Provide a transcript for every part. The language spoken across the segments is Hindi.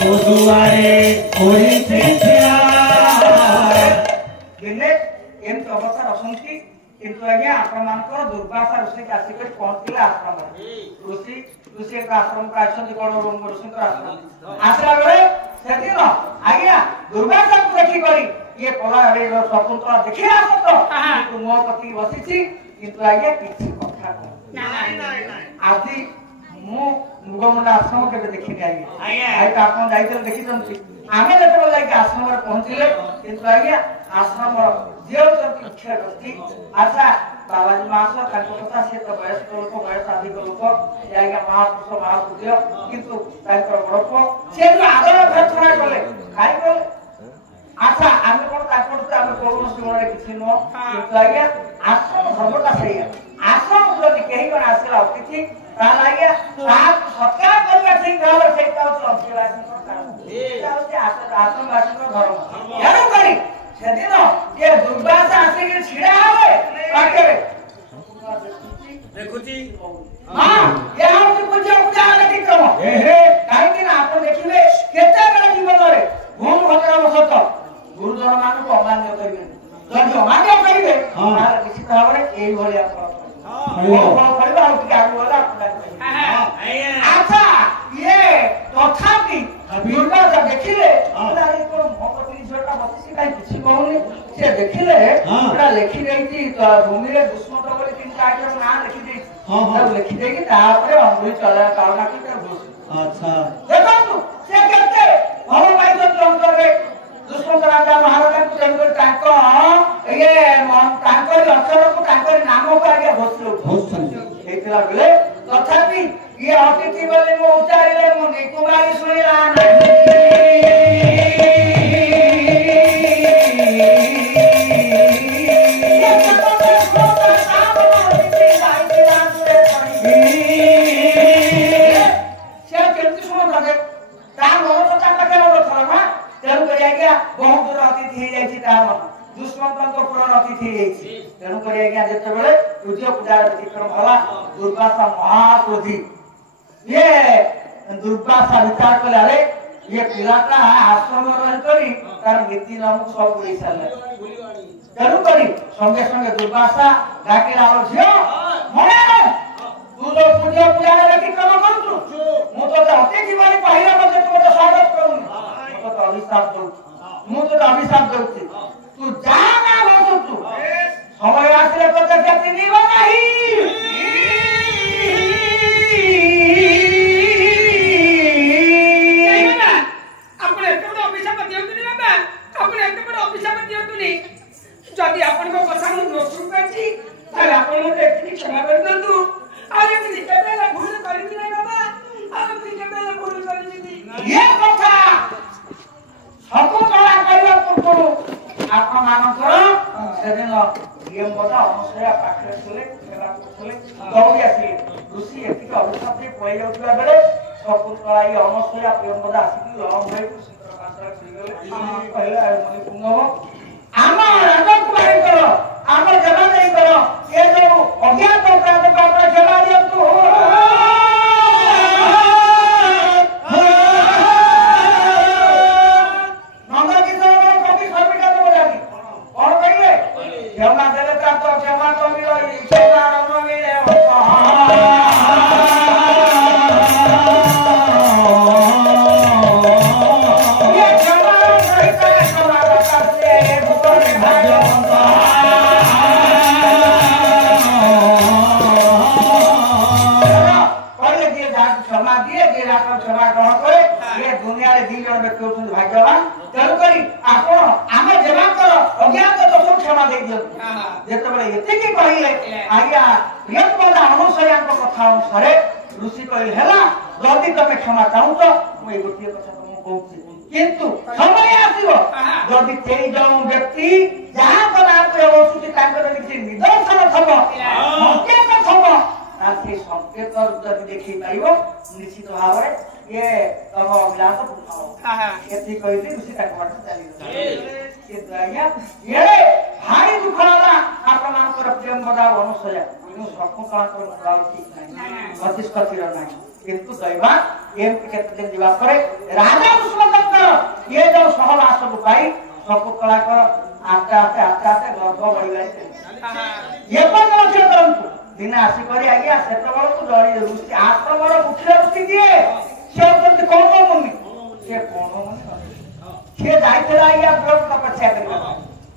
ओ दुआरे ओरी छिया दिने एम अवस्था रसंती किंतु आज्ञा आपण मानकर दुर्वासा ऋषि के आसिक पहुंचले आश्रम ऋषि ऋषि एक आश्रम का आछन कोन रूम ऋषि का आश्रम आसला बेले सेदिन आज्ञा दुर्वासा को देखि करी ये पला रे स्वतंत्र देखि आसो तो किंतु मो पति बसिछि किंतु आज्ञा किछि कथा नहीं आदि मु मुगमुंडा आश्रम के देखि गई आज्ञा आई आपण जाइतल देखि तंती आमे जेतबे लाइक आश्रम रे पहुंचिले किंतु आज्ञा आश्रम जेउ तक इच्छा करती अच्छा बाबाजी मासो ताको कथा से तो वयस्क लोक वयस अधिक लोक आज्ञा महापुरुष महापूज्य किंतु ताकर बड़पो से जो आदर प्रार्थना कले खाइ कले अच्छा आमे कोन ताको तो आमे कोन सुमरे किछि न किंतु आज्ञा आश्रम सर्वदा सही आश्रम जो केही कोन आसला अतिथि ता आज्ञा सात सत्कार करबा ठीक भाव से का आशीर्वाद आश्रमवासी धर्म यार करी सेदिन ये दुर्वासा आसी के छिड़ा हवे पाके देखुची हां ये हम पूजा पूजा लगी क्रम हे काहे कि आपण देखिबे केते बेला जीवन रे भूम घटना बसत गुरुजन मान को अमान्य करिवे जदि अमान्य करिवे तार निश्चित भाव रे एई भली आपण हां पड़िबा आ कि आगु वाला अच्छा ये तथापि दुर्वासा देखिले तारे को मोपति झटा बसिसी काई किछि कहूनी से देखिले एटा लिखि देइती भूमि रे दुष्मत बोली तीन चार ना लिखि देइ हां लिखि देइ तापरे अंगुली चला कावना कि घुस अच्छा देखंतु से केते भव भाई तो अंतर रे दुष्मत राजा महाराजा को जंगल ताको ये मन ताको अक्षर को ताको नाम को आगे घोषित हेतला बेले तथापि ये अतिथि बोले मो उच्चारिले मुनि कुमारी सुनिला दुर्वासा महाक्रोधी ये दुर्वासा विचार कले अरे ये पिलाटा आश्रम रह करी तार नीति नाम सब गुड़ी साले तेणु करी संगे संगे दुर्वासा डाके आलो झियो मने तू जो पूजा पूजा रे क्रम करछु मु तो अतिथि वाली पहिला बजे तू तो स्वागत करूनी मु तो अभिशाप दउछी मु तो अभिशाप दउछी तू जा ना बसु तू समय आसिले तो जाति निबो नाही जदि आपण को कथा न सुन पाची ताले आपण मते एतिकी क्षमा कर दंतु अरे कि केबेला भूल करिनि नै बाबा आ कि केबेला भूल करिनि ये कथा सबको कला करिया पूर्व आपन मानकर सेदिन ये मोदा अनुसया पाखरे चले सेवा चले दौड़ी आसी ऋषि एतिकी अभिशाप दे पळै जाउतला बेले सबको कला ये अनुसया प्रेमदा आसी लम भाई को सिंह कांतरा छिगले पहला मने पुंगव आमा राजकुमारी करो आमा जमा नहीं करो ये जो अज्ञात अपराध का अपना जमा दियो तू नंदा की तो कभी सर्विका तो बोला दी और कहिए जमा देले तो जमा तो मिलो इच्छा न मिले भाग्यवान तेणुकरी आपण आमे जमा कर अज्ञात दोष क्षमा दे दियो जेतबे एतिकी कहिले आज्ञा प्रियतमदा अनुसया को कथा अनुसारे ऋषि कहले हला जल्दी तमे क्षमा चाहू तो मु ए गोटिए कथा तुम कहूछी किंतु समय आसीबो जदि तेई जाऊ व्यक्ति जहां कला को औषधि ताकर किछि निदर्शन थबो संकेत थबो तासे संकेत जदि देखि पाइबो निश्चित भाव रे ये तब अभिलाष उठाओ एति कहली उसी का घर चली गई ये दया ये भारी दुख वाला आपन नाम कर प्रेम बदाव अनुसया इन सबको का तो बदाव ठीक नहीं प्रतिस्पर्धी नहीं किंतु दैवा एम केते दिन जीवा करे राजा ये जो सहवास को पाई शकुंतला को आस्ते आस्ते आस्ते आस्ते गर्भ बढ़ी गए ये पर्यंत करंतु दिने आसी करी आज्ञा सेत बड़ को डरी ऋषि आश्रमर मुख्य ऋषि दिए से होते कौन मुनि से कौन मुनि से जाइथिला आज्ञा ब्रह्म तपस्या करबा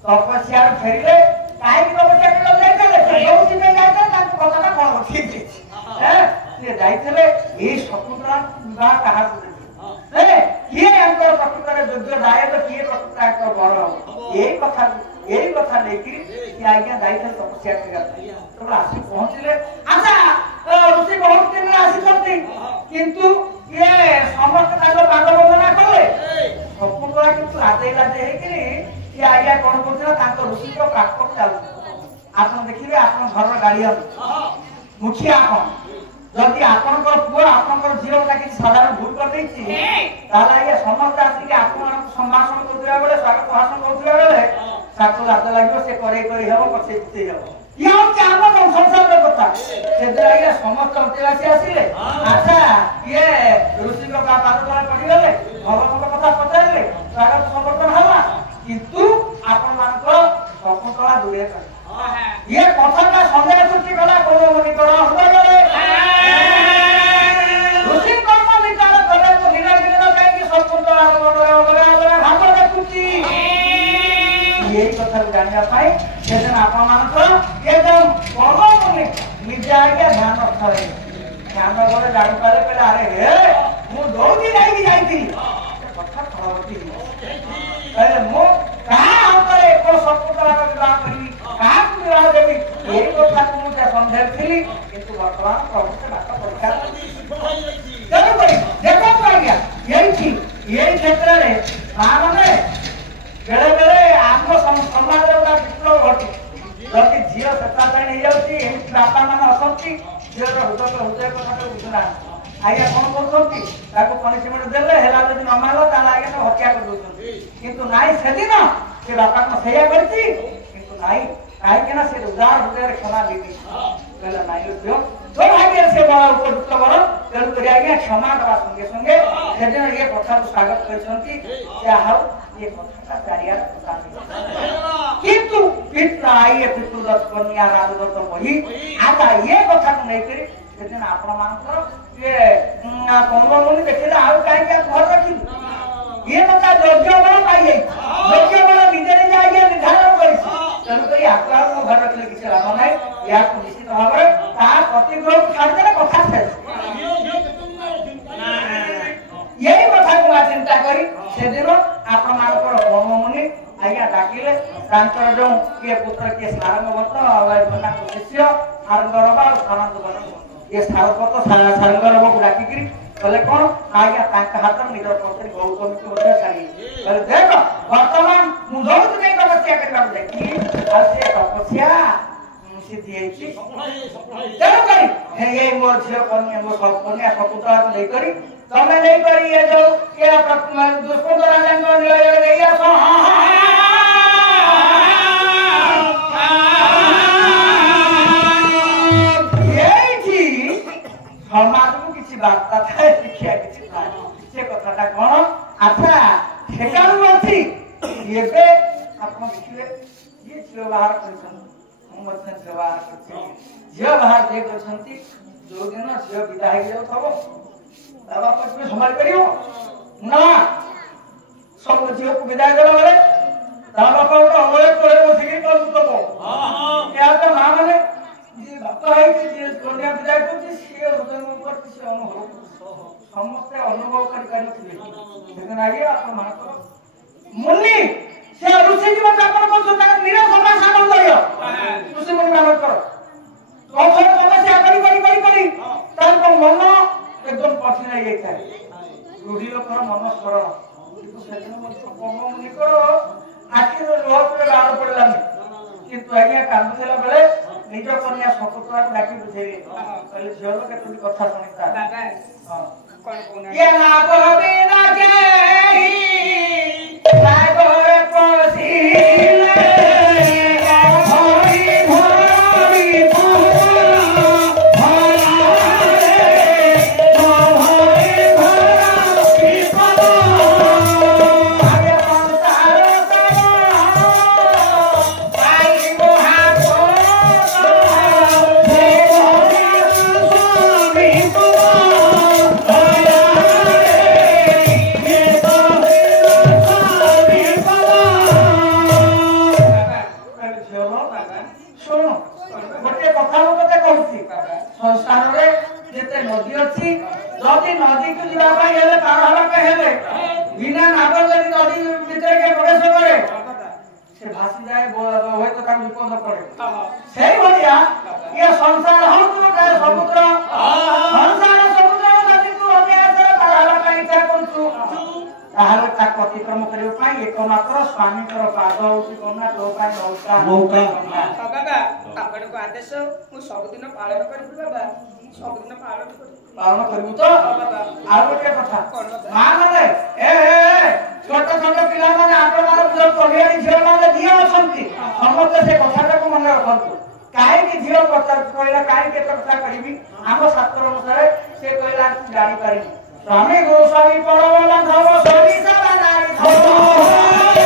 तपस्या फेरिले काहे की तपस्या करले जाइथिले ऋषि में जाइथिले ताको कथाटा कोन ठीक है से जाइथिले ए शकुंतला विवाह कहा से किए अंतर प्रकृतर योग्य दायक किए प्रकृतर को बड़ यही कथा लेकिन कि आज्ञा जाइथिले तपस्या करबा तो आसी पहुंचले अच्छा ऋषि बहुत दिन आसी करती किंतु ये समस्त ताको पाद बंदना करले शकुंतला किंतु लाजे लाजे हे कि ये आज्ञा कोन करथला ताको ऋषि को प्राप्त चालू आपण देखिबे आपण घर गार्डियन मुखिया कोन जदि आपण को पुआ आपण को झियो ना कि साधारण भूल कर देछि ताला ये समस्त आसी कि आपण सम्भाषण करथिबा बेले स्वागत भाषण करथिबा बेले सातो लाज लागियो से करे करे हेबो पछे जिते हेबो या कि आम संसार कथा से ये समस्त अंतवासी आसिले अच्छा ये ऋषि को पाद तले पड़ी गले भगवान कथा पचारे स्वागत समर्पण हला किंतु आपण मानको शकुंतला दूरे कर ये कथा का संदेह सृष्टि कला कोनो मुनि करा हुआ गले ऋषि कर्म विचार करे तो निरागिन काहे कि शकुंतला बड़े भाग देखुची यही कथा जानिया पाई सेजन आपण मानको ये जो कर्म मुनि निजा के ध्यान रखरे ध्यान करे जानि पारे पहले अरे हे मु दौड़ी नहीं जाईती कथा खराबती अरे मो कहा हम करे को शकुंतला का विवाह करी कहा को विवाह देबी यही कथा को मुझे संदेह थी किंतु वर्तमान प्रभु से बात परीक्षा चलो भाई देखो पाइया यही थी यही क्षेत्र रे माने बेले बेले आत्म समाज का विप्लव घटी जदि झील सेता नहीं जाऊँगी बापा मान असंती झील हृदय कथा बुझुना आज्ञा कौन करती पनिशमेंट देले हेला जदि न मानल ताला आज्ञा तो हत्या कर दउछन किंतु नाई सेदिन से बापा को सह्या करती किंतु नाई काहे ना से उदार हृदय क्षमा देती कहला नाई दियो तो भाग्य से बड़ा उपयुक्त बड़ तेणु करी आज्ञा क्षमा दवा संगे संगे सेदिन ये कथा को स्वागत करछंती या हाउ ये कथा चारिया कथा किंतु पिता ये पितृदत्त कन्या राजदत्त वही आता ये कथा को नहीं करी सेदिन आपण मानकर ये कौन मुनि देखिले आउ काहे के घर रखी ये मता योग्य बड़ पाई योग्य बड़ निजे निजे आगे निर्धारण करी तेणु करी आकार को घर रखले किसी लाभ नहीं या निश्चित भाव रे ता प्रतिग्रह छाड़ देले कथा शेष यही कथा को चिंता करी सेदिन आपण मानकर कौन मुनि आज्ञा डाकिले तांकर जो ये पुत्र के सारंगवत बना को शिष्य सारंगरबा सारंगवत ये सारपत सारंगरबा को डाकी करी कहले कोन आज्ञा तांका हाथ में निज पत्नी गौतमी को मध्य सारी कहले देख वर्तमान मु बहुत नहीं तपस्या करबा देखी आ से तपस्या सिद्धि हेछि चलो करी हे मोर झियो कन्या मो सब कन्या शकुंतला को ले करी तमे नहीं करी ये जो के दुष्पद राजंग ले गया सो समाज को किसी वार्ता था शिक्षा किसी से कथाटा कोन अच्छा ठेकाणु अछि एबे आपण देखिले ये झियो बाहर करछन हम मत झियो बाहर करछन झियो बाहर जे करछंती जो दिन झियो विदाई गेल थबो बाबा पछमे संभाल करियो ना सब झियो को विदाई देला बेले बाबा को अमले करे बसिके कर तबो हां या तो मां माने ये बापा है कि जे कन्या विदाई करछि से हृदय ऊपर किसी अनुभव समस्त अनुभव कर नथिले लेकिन आगे आप मानकर मुनि से ऋषि जी मत आपण को सुता निराशा साधन करियो ऋषि मुनि मानक करो कठोर तपस्या करी तार को मन एकदम कठिन है ये था रूढ़ी लोकर मन स्मरण किंतु सेदिन मत कम मुनि करो आखि लोह पे बाण पड़लानी किंतु आज्ञा कांदुला बेले निज कन्या शकुंतला को डाकी बुझेबे कहले झियो लोग केतुली कथा सुनिता दादा हां कोन कोन ये ना बिना के सागर पसीले होई भोरी भोरी भोरी जाए हुए तो ताको विपद पड़े सेही भलिया ये संसार हम तो काय समुद्र संसार समुद्र नदी तू अन्याय ताहाला का इच्छा करछु ताहाले ता अतिक्रम करियो पाई एकमात्र स्वामी कर पाद होची कोना तो पाई नौका बाबा आपण को आदेश मु सब दिन पालन करबी बाबा सब दिन पालन करबू तो आ गोटे कथा मां माने ए छोट छोट पिला माने आपण माने जो कलियारी झियो माने दिया अछंती समस्त से कथा को मन रखंतु काहे कि झियो कथा कहला काहे के कथा करबी हम शास्त्र अनुसार से कहला जानि पारि स्वामी गोस्वामी परमला धव सरिसा नारी धव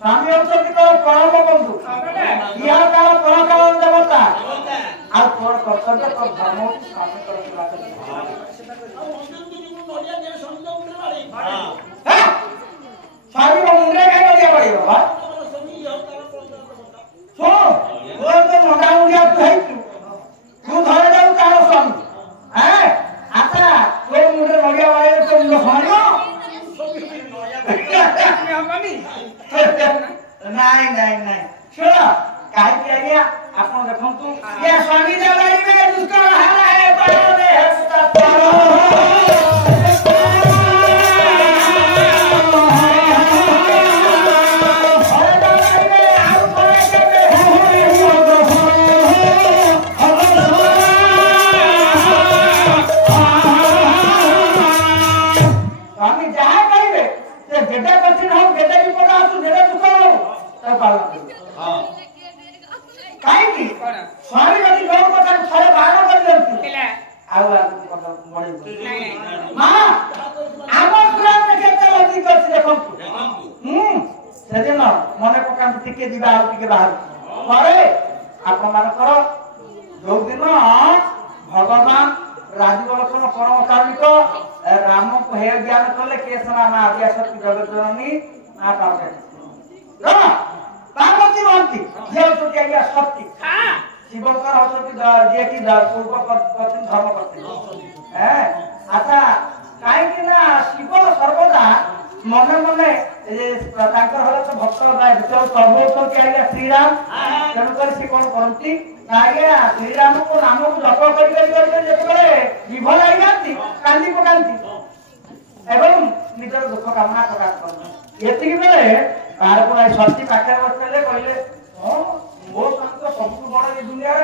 स्वामी औषधि को परम बंधु यह काल परकाल देवता आ तोर कर्तव्य तो धर्म स्वामी कर स्वामी को मुंडे के दिया पड़ियो हां सो वो तो मोटा मुंडिया तू है तू धरे जाऊ तार स्वामी हैं आता तो मुंडे नडिया वाले तो मुंडे खानियो नहीं सुनो काय किया गया आपन देखंतु ये स्वामी देवारी में दुष्कर हारा है पारो में है सुता पारो स्वामी जहां कहिबे से जेटा कठिन हो जेटा भी पड़ा तू जेटा दुख हो तो पालन हां काई की स्वामी यदि लोग को थरे बाहर कर देती आउ आ बड़ी नहीं मां आम ग्राम में केते लगी कर देखो सेदिन मने पकान टिके दिबा आ टिके बाहर परे आपन मान करो जो दिन भगवान राजवलक्षण परम कारुणिक राम को हे ज्ञान कले केसना मा आद्या शक्ति जगत जननी मा पार्वती पार्वती मानती जे तो क्या शक्ति हां शिवकर होती जे की पूर्व पश्चिम धर्म करते हैं अच्छा काहे कि ना शिव सर्वदा मने मने तांकर हले तो भक्त जो प्रभु तो क्या श्री राम जन कर से कोन करंती आज्ञा श्री राम को नाम को जप कर जेतबे विभल आई जाती कांदी पकांती एवं निजर दुख कामना प्रकाश करना एतिक बेले पार को शक्ति पाखे बसले कहले हां मो संत सब बड़ ए दुनिया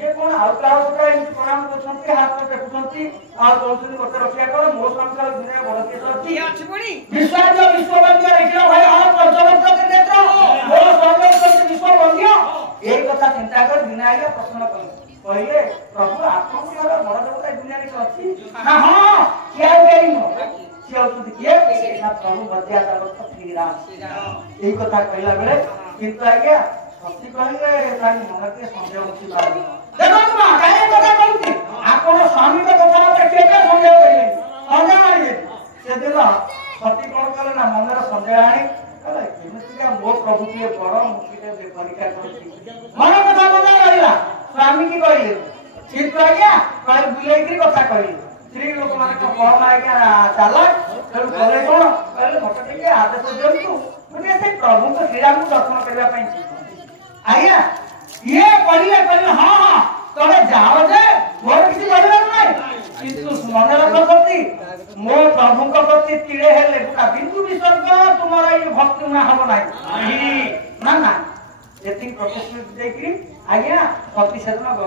ये कोन आउटा आउटा इनकी प्रणाम करछंती हाथ में टेकुछंती और कहउछंती मते रक्षा कर मो संत दुनिया बड़ के सती अछि बड़ी विश्वास जो विश्ववंद्य रेखियो भाई हर प्रजवंत के नेत्र मो संत विश्ववंद्य एक कथा चिंता कर विनायक प्रश्न कहले प्रभु आपन बड़ देवता दुनिया रे अछि ना हां क्या बेरी नो औषधि किए ना प्रभु मध्याता वक्त श्री राम यही कथा कहला बेले किंतु आज्ञा सत्य कहले तानी मन के संदेह होती बात देखो तुम काहे कथा कहती आपन स्वामी के कथा मते केते संदेह करिले संदेह आइले से दिन सत्य कोन कले ना मन रे संदेह आनी कहले केमति का मो प्रभु के बड़ मुखिले बे परीक्षा करती मन कथा मते रहिला स्वामी की कहले किंतु आज्ञा कहले बुलाई की कथा कहले स्त्री लोक माने को कम आज्ञा चला तेणु कहले कोन कहले मते टिके आदेश दियंतु मुझे से प्रभु को श्री राम को दर्शन करबा पई आज्ञा ये कहले हां हां तोरे जाओ जे मोर किसी कहले नहीं किंतु मन रखती मो प्रभु को प्रति तिळे हेले का बिंदु विसर्ग तुम्हारा ये भक्ति ना हो नहीं ना ना एतिक प्रतिश्रुति देकरी आज्ञा सती सेदन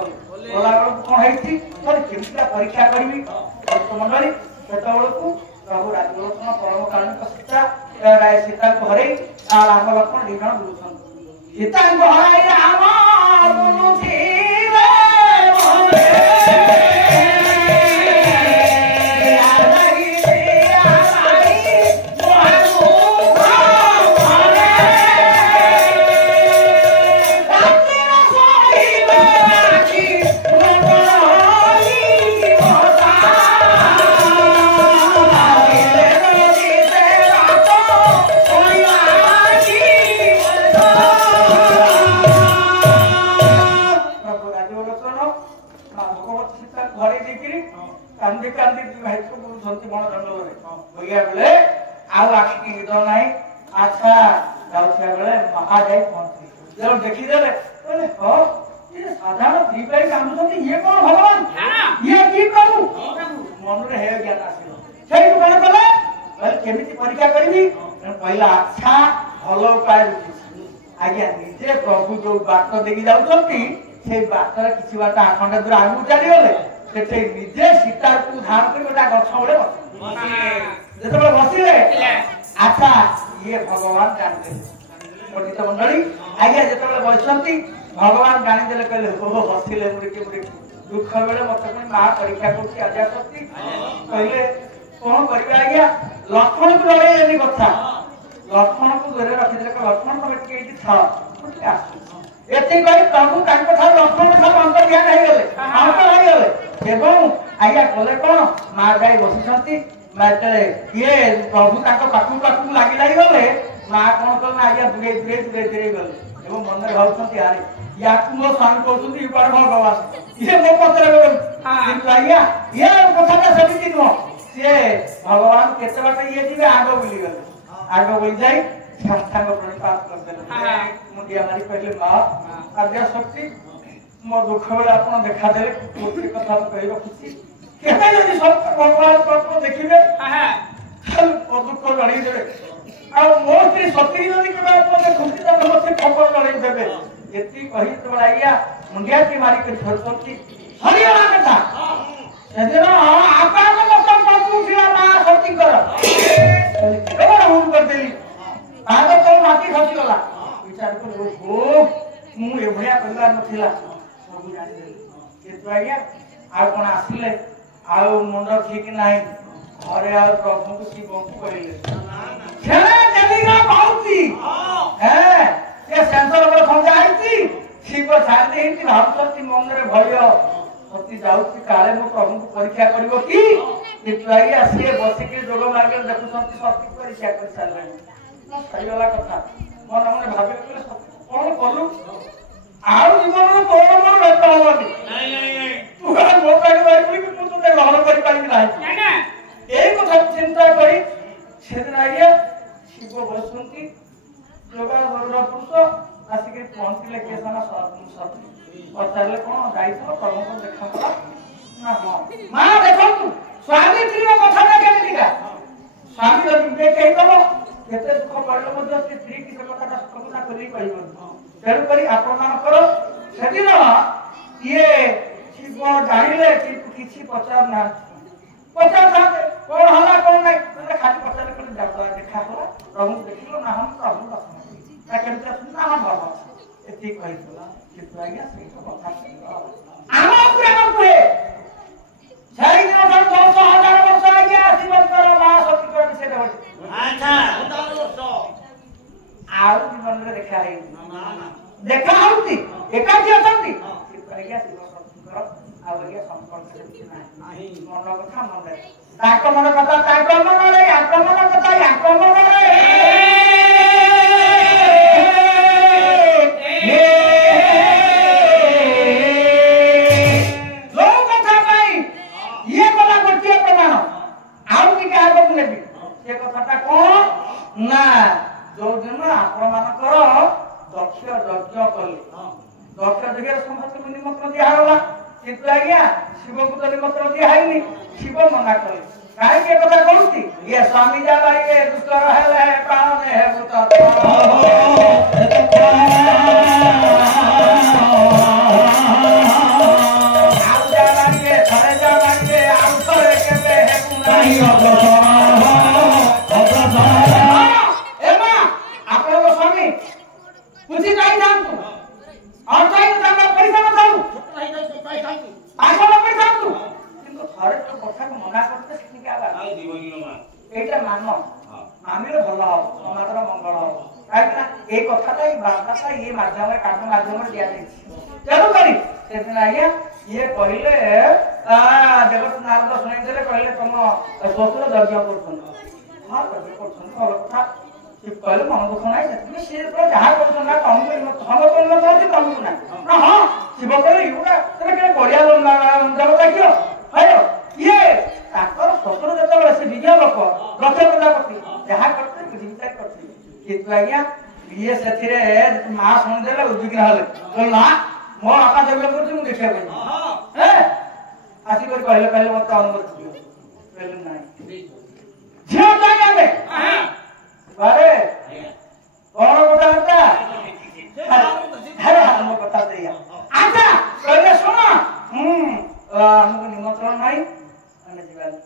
बोला कोन हेती तोरे केमतिला परीक्षा करबी तो मंडली सेतबेल को प्रभु राजवलक्षण परम कारुणिक सीता राय सीता को हरे आ राम लक्ष्मण दिगण दुरुसन सीता को हराई राम दुनु धीरे मोरे ବୁଲୁଛନ୍ତି ବଣ ଜଙ୍ଗଲରେ ବଇଆ ବେଳେ ଆଉ ଆଖିକି ନିଦ ନାହିଁ। ଆଚ୍ଛା ଯାଉଥିବା ବେଳେ ମହାଯାଇ ପହଞ୍ଚି ଯେତେବେଳେ ଦେଖିଦେଲେ କହିଲେ ହଁ ଇଏ ସାଧାରଣ ଦି ଭାଇ କାନ୍ଦୁଛନ୍ତି, ଇଏ କଣ ଭଗବାନ, ଇଏ କି ପ୍ରଭୁ? ମନରେ ହେ ଜ୍ଞାନ ଆସିବ। ସେଇଠୁ କଣ କଲେ କେମିତି ପରୀକ୍ଷା କରିବି? କହିଲା ଆଚ୍ଛା ଭଲ ଉପାୟ ବୁଝିଛି। ଆଜ୍ଞା ନିଜେ ପ୍ରଭୁ ଯୋଉ ବାଟ ଦେଇକି ଯାଉଛନ୍ତି ସେଇ ବାଟରେ କିଛି ବାଟ ଆଖଣ୍ଡେ ଦୂର ଆଗକୁ ଚାଲିଗଲେ ସେଠି ନିଜେ ସୀତାକୁ ଧାର କରି ଗୋଟା ଗଛ ଗୋଟେ ବସିଲେ। ଯେତେବେଳେ ବସିଲେ ଆଚ୍ଛା ଇଏ ଭଗବାନ ଜାଣିଦେଲେ। ପଣ୍ଡିତ ମଣ୍ଡଳୀ ଆଜ୍ଞା ଯେତେବେଳେ ବସିଛନ୍ତି ଭଗବାନ ଜାଣିଦେଲେ। କହିଲେ ହୋ ହସିଲେ ମୁଡ଼ିକି ମୁଡ଼ିକି ଦୁଃଖ ବେଳେ ମତେ ପୁଣି ମା ପରୀକ୍ଷା କରୁଛି ଆଜି ଆସନ୍ତି। କହିଲେ କଣ କରିବା ଆଜ୍ଞା? ଲକ୍ଷ୍ମଣକୁ ଲଢେଇଲେନି କଥା, ଲକ୍ଷ୍ମଣକୁ ଦୂରରେ ରଖିଦେଲେ। ଲକ୍ଷ୍ମଣ ତମେ ଟିକେ ଏଇଠି ଥାଅ ଏତିକି କହି ପ୍ରଭୁ ତାଙ୍କ ଠାରୁ ଲକ୍ଷ୍ମଣ ଠାରୁ ଅନ୍ତର୍ଧ୍ୟାନ ହେଇଗଲେ, ଅନ୍ତର ହେଇଗଲେ। ଏବଂ ଆଜ୍ଞା କଲେ କଣ ମା ଯାଇ ବସିଛନ୍ତି। ଯେତେବେଳେ ଇଏ ପ୍ରଭୁ ତାଙ୍କ ପାଖକୁ ଲାଗି ଗଲେ ମା କଣ କଲେ ଆଜ୍ଞା ଦୂରେଇ ଗଲେ ଏବଂ ମନରେ ଭାବୁଛନ୍ତି ଆରେ ୟାକୁ ମୋ ସ୍ୱାମୀ କହୁଛନ୍ତି ଇଏ ଭଗବାନ, ଇଏ ମୋ ପଛରେ କିନ୍ତୁ ଆଜ୍ଞା ଇଏ କଥାଟା ସେମିତି ନୁହଁ। ସିଏ ଭଗବାନ କେତେ ବାଟ ଇଏ ଯିବେ ଆଗ ବୁଲିଗଲେ। ଆଗ ବୁଲି ଯାଇ ସାଷ୍ଟାଙ୍ଗ ପ୍ରଣିପାତ କରିଦେଲେ। ମୁଣ୍ଡିଆ ମାରି କହିଲେ ମା ଆଦ୍ୟା ଶକ୍ତି ମୋ ଦୁଃଖ ବେଳେ ଆପଣ ଦେଖାଦେଲେ। ଗୋଟେ କଥା ମୁଁ କହି ରଖୁଛି କେବେ ଯଦି ଭଗବାନ ତତ୍ତ୍ୱ ଦେଖିବେ ମୋ ଦୁଃଖ ଜଣେଇ ଦେବେ। ଆଉ ମୋ ସ୍ତ୍ରୀ ସତୀ ଯଦି କେବେ ଆପଣ ଦେଖୁଛି ତାହେଲେ ମତେ ଖବର ଜଣେଇ ଦେବେ। ଏତିକି କହି ଯେତେବେଳେ ଆଜ୍ଞା ମୁଣ୍ଡିଆଟି ମାରିକରି ଧରୁଛନ୍ତି ସରିଗଲା କଥା। ସେଦିନ ଆକାଶ ମତ ଉଠିଲା ମା ସତୀଙ୍କର ଭୁଲ କରିଦେଲି। ପାଦ ତଳ ମାଟି ଖସିଗଲା। ବିଚାର କଲେ ଓହୋ ମୁଁ ଏଭଳିଆ କରିବାର ନଥିଲା। ସବୁ ଜାଣିଦେଲି କିନ୍ତୁ ଆଜ୍ଞା ଆଉ କଣ ଆସିଲେ ଆଉ ମୁଣ୍ଡ ଠିକ ନାହିଁ। ଘରେ ଆଉ ପ୍ରଭୁଙ୍କୁ ଶିବଙ୍କୁ କହିଲେ ଶିବ ଛାଡ଼ି ଦେଇଛି ଭାବୁଛନ୍ତି ମନରେ ଭୟ ସତୀ ଯାଉଛି କାଳେ ମୋ ପ୍ରଭୁଙ୍କୁ ପରୀକ୍ଷା କରିବ କି? କିନ୍ତୁ ଆଜ୍ଞା ସିଏ ବସିକି ଯୋଗ ମାର୍ଗରେ ଦେଖୁଛନ୍ତି ସତୀ ପରୀକ୍ଷା କରି ସାରିଲେଣି। ସରିଗଲା କଥା। ମନେ ମନେ ଭାବି କଣ କଲୁ ଆଉ ଜୀବନରେ ତୋର ମୋର ବ୍ୟସ୍ତ ହବନି। ତୁ ମୋ ପାଖରେ ରହିବି ମୁଁ ତୋତେ ଗ୍ରହଣ କରିପାରିବି ନାହିଁ। এই কথা চিন্তা করি সেদিন আগে শিব বসুমতী যোগাড় গরুড় পুরুষ আসিকি পৌঁছলে কে সানা সতী পচারে কোন যাইছিল প্রভুଙ୍କ দেখা কলা না ହଁ মা দেখন্তু স্বামী স্ত্রীর কথাটা কেমিতিকা স্বামী যদি দেখেই দব কেতে দুঃখ পড়লে ମଧ୍ୟ ସେ ସ୍ତ୍ରୀ କି ସେ କଥାଟା ସତକଥା ଖୋଲି କହିବନି। ତେଣୁ କରି ଆପଣମାନଙ୍କର ସେଦିନ ଇଏ ଶିବ ଜାଣିଲେ କିନ୍ତୁ କିଛି ପଚାରୁନାହାନ୍ତି। ପଚାରୁଥାନ୍ତେ କଣ ହେଲା କଣ ନାହିଁ ଖାଲି ପଚାରିଲେ କହିଲେ ଦେଖା ହେଲା ପ୍ରଭୁଙ୍କୁ ଦେଖିଲ ନା ହଁ ପ୍ରଭୁ ଦର୍ଶନ କେମିତି ଅଛନ୍ତି ନା ହଁ ଭଲ ଅଛି ଏତିକି କହିଥିଲା। କିନ୍ତୁ ଆଜ୍ଞା ସେଇଟା କଥା ଆମ ଉପରେ କୁହେ ସେଇଦିନ ଠାରୁ 10,000 ବର୍ଷ ଆଜ୍ଞା ଶିବଙ୍କର ମା ସତୀଙ୍କର ବିଷୟରେ ଆଉ ଜୀବନରେ ଦେଖା ହେଇନି। ଦେଖା ହଉଛି ଏକାଠି ଅଛନ୍ତି କିନ୍ତୁ ଆଜ୍ଞା ଶିବ ସତୀଙ୍କର ଆଉ ଆଜ୍ଞା ସମ୍ପର୍କ ନାହିଁ। ମନ କଥା ମନରେ ତାଙ୍କ ମନ କଥା ତାଙ୍କ ମନରେ ଆଙ୍କ ମନ କଥା ଆଙ୍କ ମନରେ ଯୋଉ କଥା ପାଇଁ ଇଏ ଗଲା ଗୋଟିଏ ପ୍ରମାଣ ଆଉ ଟିକେ ଆଗକୁ ନେବି। ସେ କଥାଟା କଣ ନା ଯୋଉଦିନ ଆପଣମାନଙ୍କର ଦକ୍ଷ ଯଜ୍ଞ କଲେ ଦକ୍ଷ ଯଜ୍ଞରେ ସମସ୍ତଙ୍କୁ ନିମନ୍ତ୍ରଣ ଦିଆଗଲା କିନ୍ତୁ ଆଜ୍ଞା ଶିବଙ୍କୁ ତ ନିମନ୍ତ୍ରଣ ଦିଆ ହେଇନି। ଶିବ ମନା କଲେ କାହିଁକି ଏ କଥା କହୁଛି ଇଏ ସ୍ୱାମୀ ଯାହା ଇଏ ଦୁଷ୍ଟର ହେଲେ ପ୍ରାଣ ଦେହକୁ ଆଉ ଯା ଲାଗେ ଥରେ ଯା ଲାଗେ ଆଉ ଥରେ କେବେ ହେବୁ ନାହିଁ। ଆପଣଙ୍କ ସ୍ୱାମୀ ବୁଝି ଯାଇଥାନ୍ତୁ ପଇସା ନଥାଉ ପାଗଳ କରିଥାନ୍ତୁ କିନ୍ତୁ ଥରେ ତ କଥାକୁ ମନା କରୁଛେ ଏଇଟା ମାନ ମାନିଲେ ଭଲ ହବ ସମାଜର ମଙ୍ଗଳ ହବ। କାହିଁକି ନା ଏଇ କଥାଟା ଏଇ ବାର୍ତ୍ତାଟା ଇଏ ମାଧ୍ୟମରେ କାମ ମାଧ୍ୟମରେ ଦିଆଯାଇଛି। ତେଣୁକରି ସେଦିନ ଆଜ୍ଞା ଇଏ କହିଲେ ଦେବତା ନାରଦ ଶୁଣେଇଦେଲେ କହିଲେ ତମ ଶ୍ୱଶୁର ଯଜ୍ଞ କରୁଛନ୍ତି। ହଁ ଯଜ୍ଞ କରୁଛନ୍ତି ଭଲ କଥା। କହିଲେ ମନ ଦୁଃଖ ନାହିଁ ସେଥିପାଇଁ ସିଏ ଯାହା କରୁଛନ୍ତି ନା ତମକୁ ସମସ୍ତ ଉନ୍ନତ ଅଛି ତମକୁ ନାହିଁ ନା ହଁ ଶିବ କହିଲେ ଇଗୁଡ଼ା ତମେ କେବେ ବଢିଆ ଦେବତା କିଏ ଇଏ ତାଙ୍କର ଶ୍ୱଶୁର ଯେତେବେଳେ କିନ୍ତୁ ଆଜ୍ଞା ଇଏ ସେଥିରେ ମା ଶୁଣିଦେଲେ ଉଦ୍ବିଗ୍ନ ହେଲେ କହିଲେ ନା ମୋ ବାପା ଯଜ୍ଞ କରୁଛି ମୁଁ ଦେଖିବାକୁ ଆସିକରି କହିଲେ ମତେ ଅନୁମତି ଦିଅ କହିଲେ ନାଇଁ ଝିଅ ପାଇଁ ଆମେ ବାରେ କଣ କଥାବାର୍ତ୍ତା ଆମ କଥା ସେଇଆ ଆଚ୍ଛା କହିଲେ ଶୁଣ ଆମକୁ ନିମନ୍ତ୍ରଣ ନାହିଁ ଆମେ ଯିବାନି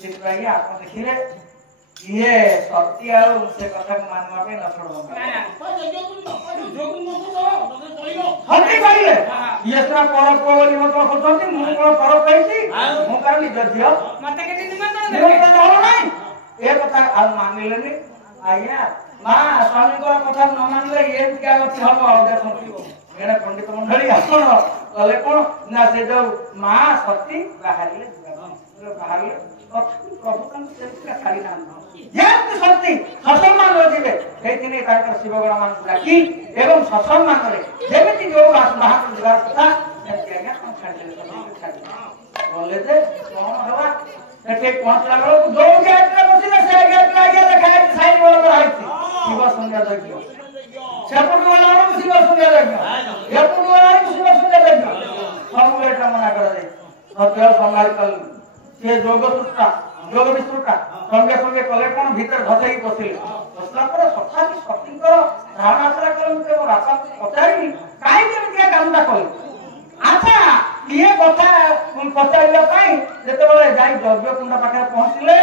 ସେଥିପାଇଁ ଆପଣ ଦେଖିଲେ ଇଏ ସତୀ ଆଉ ସେ କଥାକୁ ମାନିବା ପାଇଁ ନଛଡ଼ ସତୀ କହିଲେ ଇଏ ସିନା ପର ପୁଅ ବୋଲି ନିମନ୍ତ୍ରଣ କରୁଛନ୍ତି ମୁଁ କଣ ପର କହିଛି ମୁଁ କାରଣ ନିଜ ଝିଅ ନିମନ୍ତ୍ରଣ ହବ ନାହିଁ ଏ କଥା ଆଉ ମାନିଲେନି ଆଜ୍ଞା ମା ସ୍ୱାମୀଙ୍କର କଥା ନ ମାନିଲେ ଏମିତିକା ଗତି ହବ ଦେଖନ୍ତୁ ଏଣେ ପଣ୍ଡିତ ମଣ୍ଡଳୀ ଆପଣ କଲେ କଣ ନା ସେ ଯୋଉ ମା ସତୀ ବାହାରିଲେ ବାହାରିଲେ ପ୍ରଭୁ ତାଙ୍କୁ ସେମିତିକା ଛାଡ଼ି ନାହାନ୍ତି ଯେହେତୁ ସତୀ ସସମ୍ମାନରେ ଯିବେ ସେଇଥିପାଇଁ ତାଙ୍କର ଶିବଗଣ ମାନଙ୍କୁ ଡାକି ଏବଂ ସସମ୍ମାନରେ ଯେମିତି ଯୋଉ ବାହାରକୁ ଯିବାର କଥା ସେମିତି ଆଜ୍ଞା ଛାଡ଼ିଦେଲେ ଗଲେ ଯେ କଣ ହେଲା ସେଠି ପହଞ୍ଚିଲା ବେଳକୁ ଯୋଉ ଗେଟରେ ବସିଲେ ସେ ଗେଟରେ ଆଜ୍ଞା ଲେଖା ହେଇଛି ସାଇନ୍ ବୋର୍ଡ କରାହେଇଛି ଶିବ ସନ୍ଧ୍ୟା ଯଜ୍ଞ ସେପଟୁ ଗଲା ବେଳକୁ ଶିବ ସନ୍ଧ୍ୟା ଯଜ୍ଞ ଏପଟୁ ଗଲା ବେଳକୁ ଶିବ ସନ୍ଧ୍ୟା ଯଜ୍ଞ ସବୁ ଗେଟରେ ମନା କରାଯାଇଛି ସତ୍ୟ ସମ୍ଭାଳି କଲେ ସେ ଯୋଗ ବିସ୍ତୃତା ସଙ୍ଗେ ସଙ୍ଗେ କଲେ କଣ ଭିତରେ ଧସେଇକି ବସିଲା ପରେ ତଥାପି ସତୀଙ୍କର ଧାରଣା ଥିଲା କଲେ ମୁଁ କେବଳ ବାପାଙ୍କୁ ପଚାରିନି କାହିଁକି ଏମିତିକା କାମଟା କଲେ ଆଚ୍ଛା ଇଏ କଥା ପଚାରିବା ପାଇଁ ଯେତେବେଳେ ଯାଇ ଯଜ୍ଞ କୁଣ୍ଡ ପାଖରେ ପହଞ୍ଚିଲା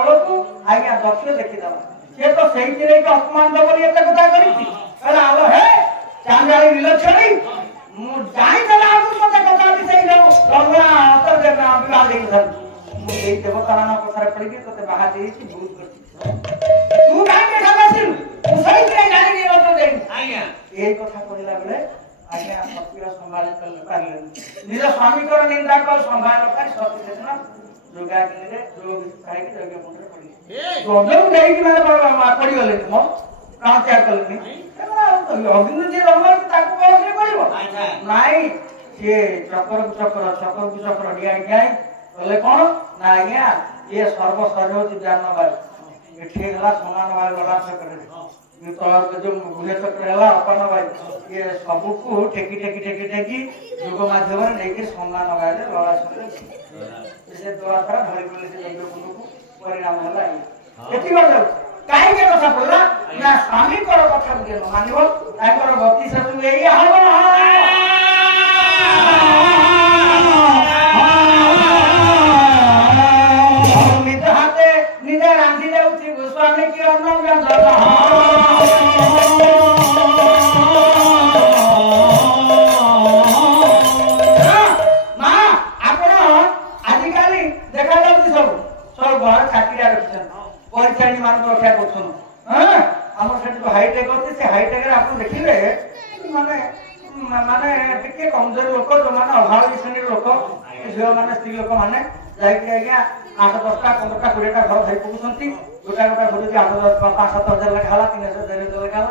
ବେଳକୁ ଆଜ୍ଞା ଦକ୍ଷ ଦେଖିଦେଲା ସେ ତ ସେଇଥିରେ ଅପମାନ ବୋଲି ଏତେ କଥା କରିଛି କହିଲା ଆଲୋ ହେ ଚାଙ୍ଗାଳି ବିଲକ୍ଷଣୀ ମୁଁ ଜାଣିଥିଲା ଆଗରୁ ମତେ କଥା ସେଇ ବିବାହ ଦେଇଥାନ୍ତି ମୁଁ ଏଇ ଦେବତାମାନଙ୍କ କଥାରେ ପଡ଼ିକି ତତେ ବାହା ଦେଇଛି ଭୁଲ କରିଛି ତୁ କାହିଁକି ଏଠାକୁ ଆସିଲୁ ମୁଁ ସେଇଥିରେ ଜାଣିନି ମତ ଦେଇନି ଏଇ କଥା କହିଲା ବେଳେ ଆଜ୍ଞା ସତୀର ସମ୍ଭାଳି ପାରିଲେନି ନିଜ ସ୍ୱାମୀଙ୍କର ନିନ୍ଦା କର ସମ୍ଭାଳ ପାଇଁ ସତୀ ସେଦିନ ଯୋଗାଗ୍ନିରେ ଯୋଗ ଖାଇକି ଯଜ୍ଞ କୁଣ୍ଡରେ ପଡ଼ିଲେ ଯଜ୍ଞକୁ ଦେଇକି ମାନେ ପଡ଼ିଗଲେନି ମୋ ପ୍ରାଣ ତ୍ୟାଗ କଲେନି ଅଗ୍ନି ଯିଏ ରହେ ତାକୁ କଣ ସିଏ କରିବ ନାଇଁ ସିଏ ଚକ୍ରକୁ ଚକ୍ର ଡିଆଇ କହିଲେ କଣ ନା ଆଜ୍ଞା ଇଏ ସର୍ବଶରୀର ହଉଛି ଜ୍ଞାନ ବାୟୁ ଏଠି ହେଲା ସମାନ ବାୟୁ ଗଲା ଚକ୍ରରେ ଯୋଉ ଗୁହ୍ୟ ଚକ୍ର ହେଲା ଅପନ ବାୟୁ ଇଏ ସବୁକୁ ଟେକି ଯୋଗ ମାଧ୍ୟମରେ ନେଇକି ସମାନ ବାୟୁରେ ଲଳା ଚକ୍ରରେ ସେ ଦ୍ୱାରା ଦ୍ୱାରା ଧରି ପଡ଼ିଲେ ସେ ଯଜ୍ଞ କୁଣ୍ଡକୁ ପରିଣାମ ହେଲା ଏଠି ଯାଉଛି କାହିଁକି କଥା କହିଲା ନା ସ୍ୱାମୀଙ୍କର କଥାକୁ ଯିଏ ନ ମାନିବ ତାଙ୍କର ଗତି ସେଠୁ ଏଇଆ ହବ ନିଜ ହାତେ ନିଜେ ରାନ୍ଧି ଦେଉଥିବୁ ସ୍ୱାମୀ କି ମା ଆପଣ ଆଜିକାଲି ଦେଖାଯାଉଛି ସବୁ ଘର ଚାକିରିଆ ରଖିଛନ୍ତି ପରିଚାଳୀ ମାନଙ୍କୁ ରକ୍ଷା କରୁଛନ୍ତି ଆମର ସେଠି ହାଇଟେକ୍ ଅଛି ସେ ହାଇଟେକ୍ ରେ ଆପଣ ଦେଖିବେ ମାନେ ଟିକେ କମଜୋର ଲୋକ ଯୋଉମାନେ ଅଭାବୀ ଶ୍ରେଣୀର ଲୋକ ଝିଅମାନେ ସ୍ତ୍ରୀ ଲୋକମାନେ ଯାଇକି ଆଜ୍ଞା 8-10ଟା 15ଟା 20ଟା ଘର ଧରି ପକଉଛନ୍ତି ଗୋଟା ଘରକୁ 5-7 ହଜାର ଲେଖା ହେଲା 3,000 ଲେଖା ହେଲା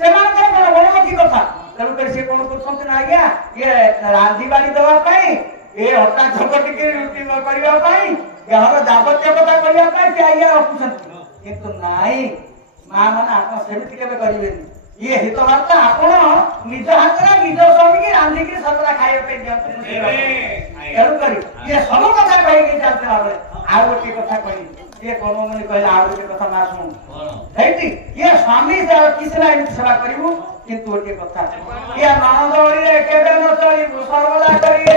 ସେମାନଙ୍କର କଣ ବଣମୁଖୀ କଥା ତେଣୁକରି ସେ କଣ କରୁଛନ୍ତି ନା ଆଜ୍ଞା ଇଏ ରାନ୍ଧି ବାଢି ଦେବା ପାଇଁ ଏ ଅଟା ଛକ ଟିକେ ରୁଟି କରିବା ପାଇଁ ଘର ଯାବତୀୟ କଥା କରିବା ପାଇଁ ସେ ଆଜ୍ଞା ରଖୁଛନ୍ତି କିନ୍ତୁ ନାଇଁ ମା ମାନେ ଆପଣ ସେମିତି କେବେ କରିବେନି ଇଏ ହିତବାର୍ତ୍ତା ଆପଣ ନିଜ ହାତରେ ନିଜ ସ୍ୱାମୀକି ରାନ୍ଧିକି ସତରା ଖାଇବା ପାଇଁ ଦିଅନ୍ତୁ ତେଣୁକରି ଇଏ ସବୁ କଥା କହିକି ଚାଲିଥିଲା ବେଳେ ଆଉ ଗୋଟିଏ କଥା କହିଲି ଇଏ କର୍ମମଣି କହିଲେ ଆଉ ଗୋଟିଏ କଥା ମା ଶୁଣୁ ହେଇଟି ଇଏ ସ୍ୱାମୀ କିଛି ଏମିତି ସେବା କରିବୁ କିନ୍ତୁ ଗୋଟିଏ କଥା ଇଏ ନଣନ୍ଦ ବଳିରେ କେବେ ନ ଚଳିବୁ ସର୍ବଦା କରିବେ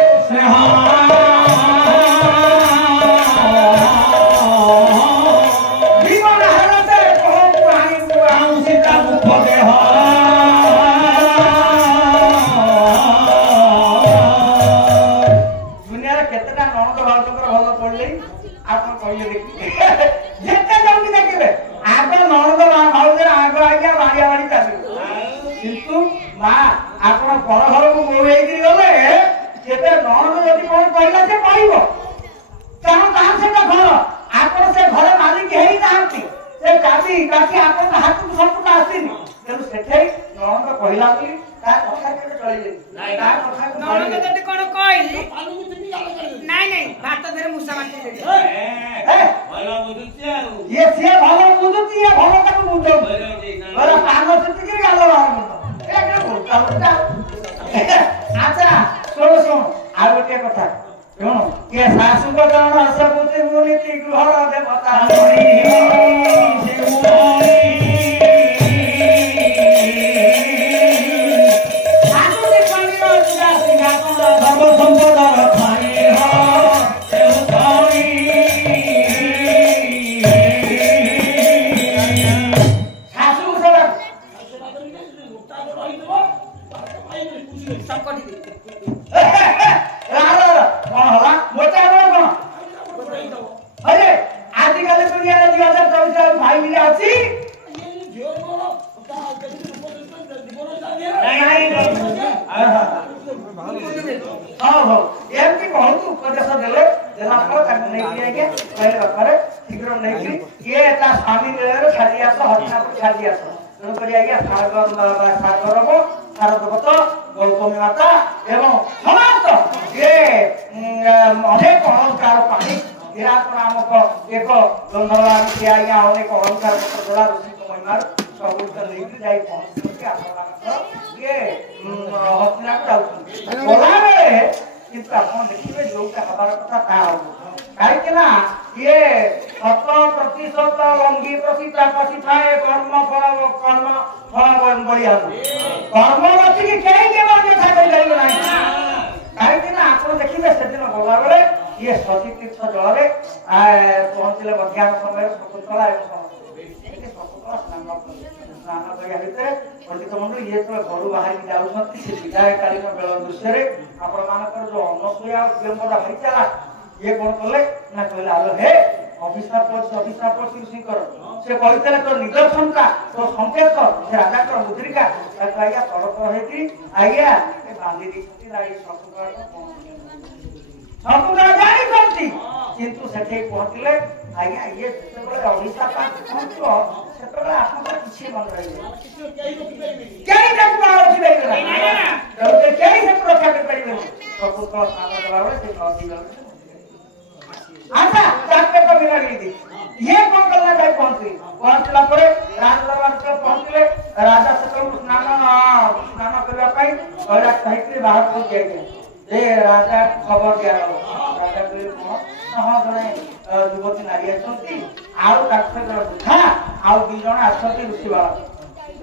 ଦୁନିଆରେ କେତେଟା ନଣନ୍ଦ ଭାଉଜଙ୍କର ଭଲ ପଡିଲେ ଆପଣ କହିଲେ ଦେଖିବେ ଯେତେ ଜଲ୍ଦି ଦେଖିବେ ଆଗ ନଣନ୍ଦ ଭାଉଜରେ ଆଗ ଆଜ୍ଞା ବାଡ଼ିଆ ବାଡ଼ି ଚାଲିବ କିନ୍ତୁ ମା ଆପଣ ପର ଘରକୁ ବୋହୂ ହେଇକିରି ଗଲେ ଯେତେ ନଣନ୍ଦ ଯଦି କଣ କହିଲା ସେ କହିବ କାରଣ ତାହାର ସେଟା ଘର ଆପଣ ସେ ଘରେ ମାଲିକ ହେଇନାହାନ୍ତି ସେ ଚାବି କାଠି ଆପଣଙ୍କ ହାତକୁ ସମ୍ପୂର୍ଣ୍ଣ ଆସିନି ତେଣୁ ସେଠେଇ ନଣନ୍ଦ କହିଲା ବୋଲି ତା କଥା କେବେ ଚଳିଲେନି ତା କଥା ନଣନ୍ଦ ଯଦି କଣ କହିଲି ନାଇଁ ଭାତ ଧରେ ମୂଷା ମାଟି ये सिए भालो बुझुती ये भालो ताको बुझो बड़ा कानो चित्ती गालो बाहर ए के बोलता बोलता अच्छा सुनो सुनो आ गोटे कथा सुनो के सासु को जानो सबुति मुनिति गृह देवता मणि शिवमणि सासु के पंडित पूजा सिंहासन सर्व संपदा रखाई हो ये कौन कले ना कहले आलो हे अभिशाप सिंह कर से कहते तो निदर्शन का तो संकेत से राजा कर मुद्रिका आज्ञा तड़क हेती आज्ञा ए बांधी दिसती लाई शकुंतला जानी करती किंतु सेठे पहुंचले आज्ञा ये जेतेबेले अभिशाप पहुंचो सेतेबेले आपन किछि मन रही केई देखबा अछि बेकरा तो केई से रक्षा कर परिबे शकुंतला सामने गलावे से नदी गले अच्छा जाके तो बिना दी ये कौन करना जाए पहुंचला परे राजदरबार से पहुंचले राजा से कहू स्नान करबा पई और कहते बाहर को गए ए राजा खबर दिया राजा कहले हां जने युवती नारी अछंती आउ काक्षकर बुझा आउ दि जण आछंती ऋषिवाला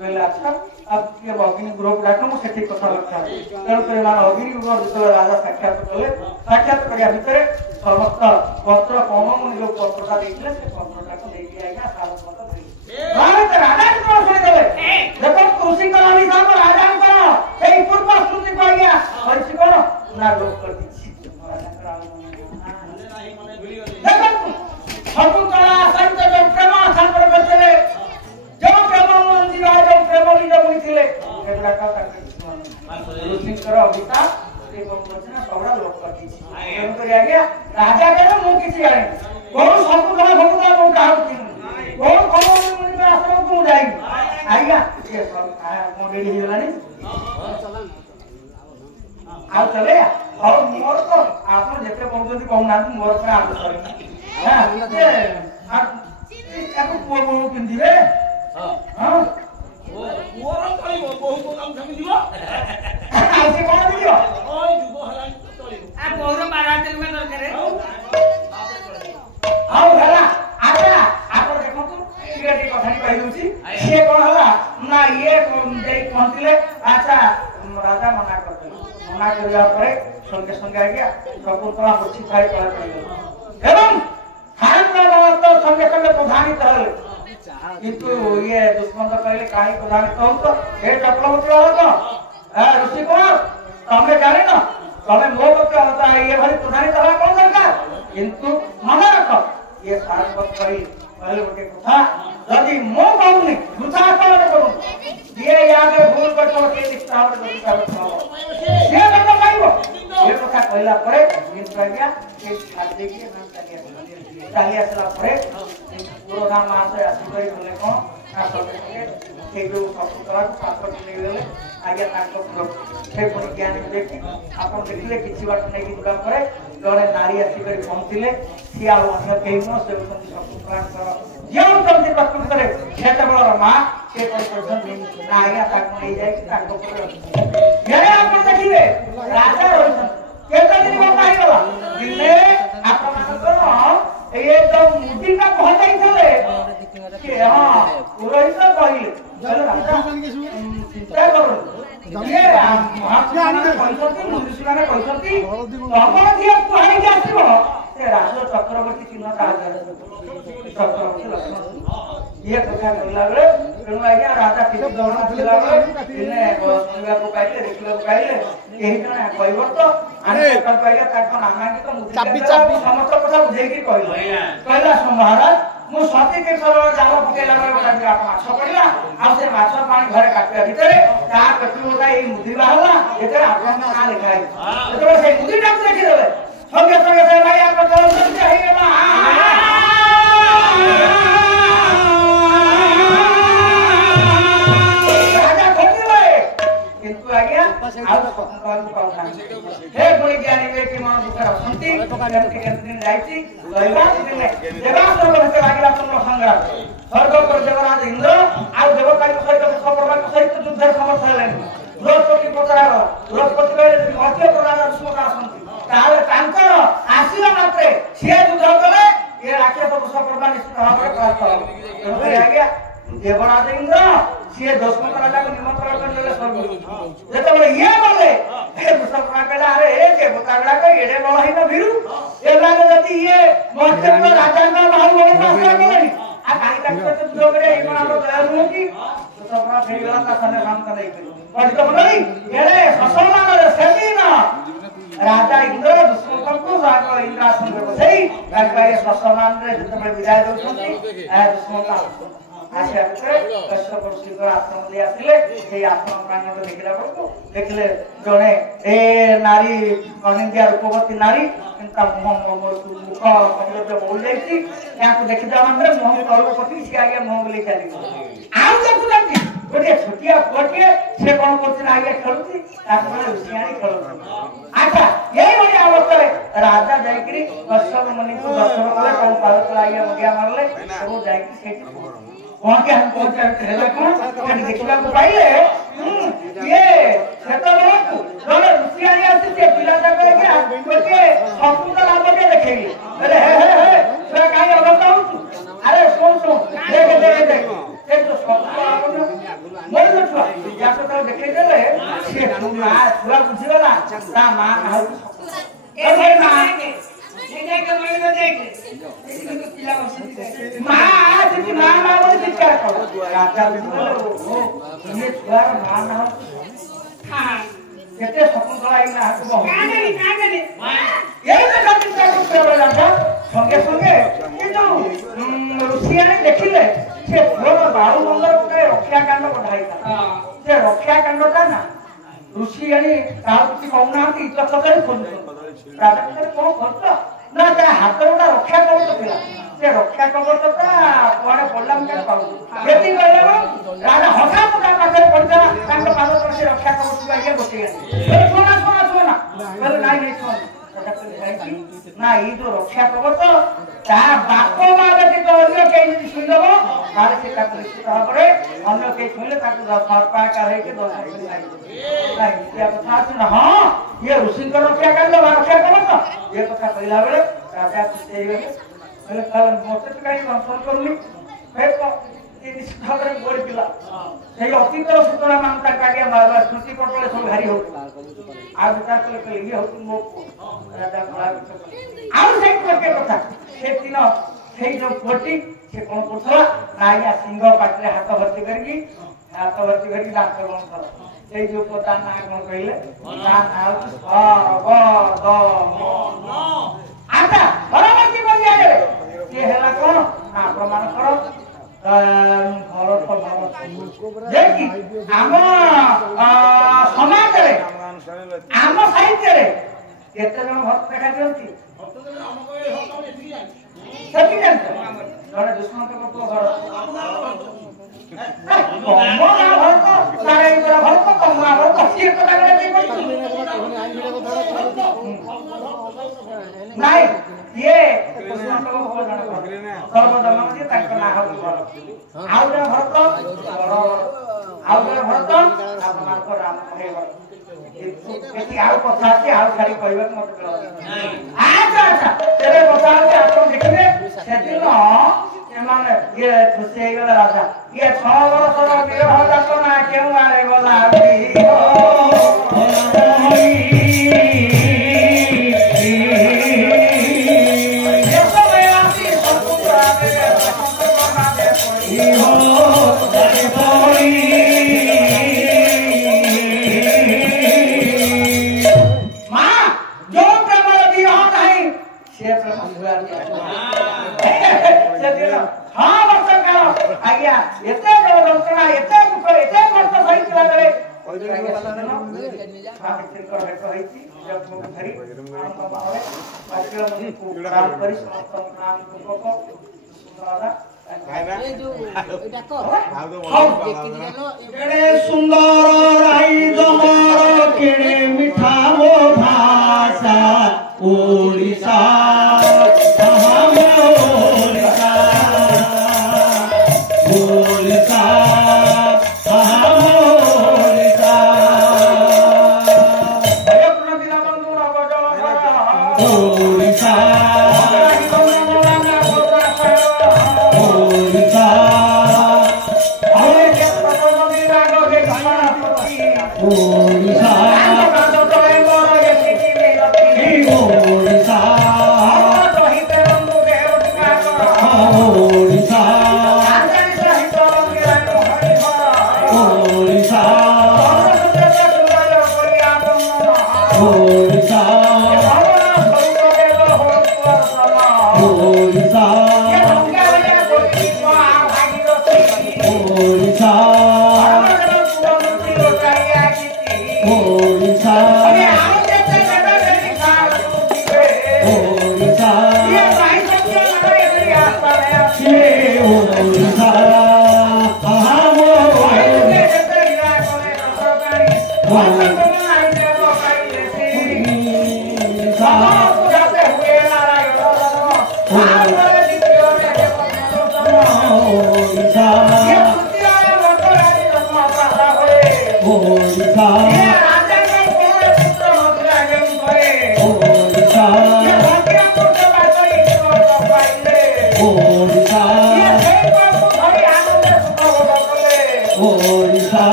कहले अच्छा अब के अग्नि गृह डाक मु सेठी कथा लक्ष्य तेणु करे मान अग्नि गृह जितले राजा साक्षात कले साक्षात करिया भितरे समस्त पत्र कौन जो पत्रटा देखले से पत्रटा को देखि आइगा सालपत्र दे राजा तो राजा को सुनि देले देखो कृषि करानी साहब राजा को सेई पूर्व श्रुति को गया और कोन ना लोक कर दी राजा कराओ देखो शकुंतला सहित जो प्रेम संकर बचले जो प्रेम मंदिर जो प्रेम लीला बुझिले एबड़ा का ऋषि कर अभिशाप से कोन बचना सबरा लोक कर दी तेणु कर आज्ञा राजा कहले मु किछि जाने कोन शकुंतला मु काहू कोन कोन में आश्रम को जाई आज्ञा ये सब मोडेली हिलानी आ चले और मोर तो आपन जेते बोलजोदी कहना मोर पे आलू करे हां ये आपको को पिंदिबे हां मोर कई बहुत काम समी दिबो आसे कोन दियो ओय जुबो हलानी तोली आ मोर 12 दिन में दरकार हां हला आजा आपन देखो तो टिकटी कथानी कहि दोची से कोन हला ना ये देई पहुंचले अच्छा राजा मना करते मना करिया परे संगे संगे आ गया शकुंतला मुठी खाई पड़ा पड़ी एवं खान वाला तो संगे संगे प्रधानित हल किंतु ये दुश्मन तो पहले काहे प्रधानित हो तो हे चपलमती वाला तो ऋषि कुमार तमे जाने ना तमे मो बच्चा होता है ये भाई प्रधानित हला कौन दरकार किंतु मन रखो ये सारपत करी पहले गोटे कथा यदि मो कहूनी दूसरा कौन करू ये याद भूल कर तो के दिखता और दिखता हो ये बात कहबो ये कथा कहला परे दिन प्रज्ञा के खाद्य के नाम चालिया चला परे पुरोना मास आसी करी बोले कोन आ सब के जो शकुंतला को पात्र ले गेले आगे से पुणी ज्ञान देखी आप देखिए किसी बात नहीं जिबा परे जड़े नारी आसिक पहुँचले सी आगे कहीं नुह से शकुंतला जो जल्दी प्रस्तुत करे क्षेत्रबल माँ से ना आज्ञा नहीं जाए देखिए राजा रही केते दिन पाइगला दिने आपनकर ए जो मुदी का कह जाइथले के हां पुरोहित कहिए चलो राजा चिंता करो ये महात्मा कहछथि मुदीसुनाने कहछथि तमन दिया कहि जासिबो से राजा चक्रवर्ती चिन्ह कहा चक्रवर्ती लक्ष्मण ये कथा बोलला बेले तेणु आज्ञा राजा ठीक दौड़ा थिला बेले दिने सुनिया को पाइले देखिला को पाइले एही जने कहबो तो आने कल पाइले ताको नामांकित मुदी समस्त कथा बुझे की कहला महाराज मु सती के सरळ जाल पकेला बेले गोटा माछ पड़िला आ से माछ पानी घरे काटिया भितरे ता कथि गोटा ए मुदी बाहला एते आपन ना लिखाई एते से मुदी टाक देखि देबे संगे संगे भाई आप चलो से हे गेला किंतु आज्ञा हे पुणी ज्ञानी व्यक्ति मन दुखर असंति केते दिन जाईची लइबा दिने देवासुर भक्त लागिला तुम संग्राम स्वर्ग पर देवराज इंद्र आ देवता के सहित सपर्वा के सहित युद्ध समर्थ हलेन द्रौपदी पकड़ार द्रौपदी के मध्य प्रधान सुमका असंति ताले तांकर आसीला मात्रे से युद्ध कले ये राक्षस सपर्वा निश्चित भाବରେ प्राप्त हो आज्ञा देवराज इंद्र सी दशमत राजा को निमंत्रण करले स्वर्ग जेते ये बोले हे मुसलमान कहला अरे ए के बतागड़ा को एडे बळ हिन भिरु ए लागे जति ये मस्ते राजा का भाई बोले रास्ता बोले आ काई तक तो जो करे इना रो दयालु की मुसलमान फेर गला का सने काम कर नहीं पड़ी तो नहीं एडे मुसलमान रे सेमीना राजा इंद्र दुष्मन को राजा इंद्रासन को सही राजा ये मुसलमान रे जेते विदाय दोछंती आ दुष्मन आशा कश्यप ऋषिकर आश्रम दे आसिले ए आश्रम प्रांगण देखिला बड़को देखले जने ए नारी अनिंदिया रूपवती नारी इनका मुख कमल बोल जाइछि या को देखि जा माने मुह तळको पति से आगे मुह ले चली आउ देखुलंती गोटे छोटिया कोटिए से कोन करछि आगे खेलुछि ताको ऋषियानी खेलुछि अच्छा यही बड़ी अवस्था राजा जाइकरी कश्यप मुनि को दर्शन कले कोन पाद आगे मुगिया मारले वो जाइकरी सेठी वहां के हम पहुंच जाते हैं कौन देखला को पाइले ये सेतबे जोले रुसियानी आसी के पिला जा के कोके संपूर्ण लाभ के देखेगी अरे हे से काई अवस्था हो अरे सुन देख ये तो संपूर्ण मोर छुआ या तो देखे देले से छुआ बुझिला ता मां कहू ए भाई मां ये के मोर में देख पिला बसती मां जी मां बोले चित्कार करो राजा बोले ये छुआ मां ना हां केते शकुंतला इ ना को कागनी यही तो खातिर को करे राजा संगे संगे किंतु ऋषियाने देखिले से भोर बाहु मंगल के रक्षा कांड बढ़ाइता से रक्षा कांडटा ना ऋषियाने काउती कहउनांती इज्जत करे खोज राजा के को करता ना तेरा हाथ रोडा रक्षा करतो पिला से रक्षा करतोटा कोने पडलाम के पाउ यदि कहले राजा हठात का पाछे पड़ता तांको पाद पर से रक्षा करतो आगे बसि गए सुना बोले नहीं सुन ना ई जो रक्षा करतो ता बापो मारे के तो अन्य के सुनबो तारे से का निश्चित भाबरे अन्य के सुनले ताको दफा करे के दोष नहीं क्या कथा सुन हां ये ऋषि का रक्षा कर लो रक्षा करतो ये कथा कहला बेले राजा से बोले कल मोटे तो कहीं संसार करनी फिर तो ये निश्चित भाबरे बोल पिला সেই অতীতের সূচনা মানতা কাটিয়া মারবার স্মৃতি পটলে সব ভারী হতো আর বিচার করলে কলে ইয়ে হতো মুখ রাজা খোলা আর সেই করকে কথা সে দিন সেই যে কোটি সে কোন করছলা নাইয়া সিংহ পাটলে হাত ভর্তি করি ডাক্তার বন কর সেই যে কথা না কোন কইলে না নাও সর্ব দ আটা পরবর্তী বলি আগে কি হেলা কোন না প্রমাণ করো घर देखी आम समाज आम साहित्य केते जन भक्त देखा दियंती सती जन जने दुश्मन के पुत्र घर कम भक्त सारे भक्त कम ନାଇଁ ଇଏ କୁସୁମଟକ ଭୋଗ ଜଣେ ସର୍ବଧର୍ମ ଯିଏ ତାଙ୍କ ନାଁ ହଉଛି ଭରତ ଆଉ ଜଣେ ଭରତ ଆଉ ଜଣେ ଭରତ ଆପଣଙ୍କ ରାମ ହେଇଗଲ ଏଠି ଆଉ କଥା ଅଛି ଆଉ ଖାଲି କହିବାକୁ ମତେ ଆଚ୍ଛା ଆଚ୍ଛା ତେବେ କଥା ଅଛି ଆପଣ ଦେଖିବେ ସେଦିନ ଏମାନେ ଇଏ ଖୁସି ହେଇଗଲେ ରାଜା ଇଏ 6 ବର୍ଷର ବିରହ ଯାତନା କେଉଁ ଆଡ଼େ ଗଲା सुंदर राई जमर किणे मिठा मो भाषा ओडिशा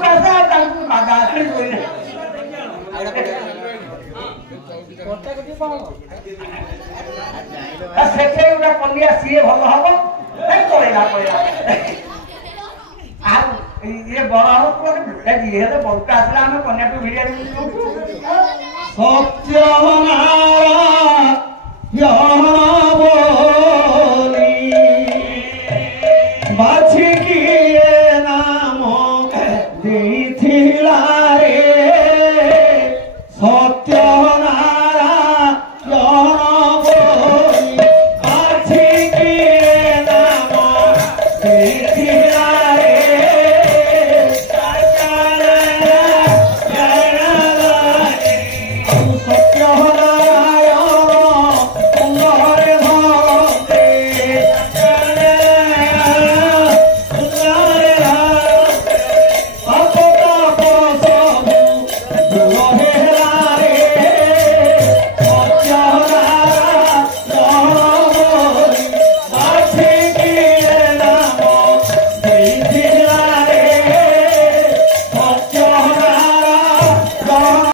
ପାସା ତାଙ୍କୁ ବାଧା ଶୋଇଲେ ସେଠି ଗୋଟେ କନ୍ୟା ସିଏ ଭଲ ହବ ପଳେଇଲା ଆଉ ଇଏ ବଡ ହବ ଯିଏ ହେଲେ ବଳକା ଆସିଲା ଆମେ କନ୍ୟାକୁ ଭିଡ଼ିଆ ସତ୍ୟନାରାୟଣ ବାଛିକିଏ ନାମ ଦେଇଥିଲା ରେ ସତ୍ୟନାରାୟଣ ବୋଲି ବାଛିକିଏ ନାମ ଦେଇଥିଲା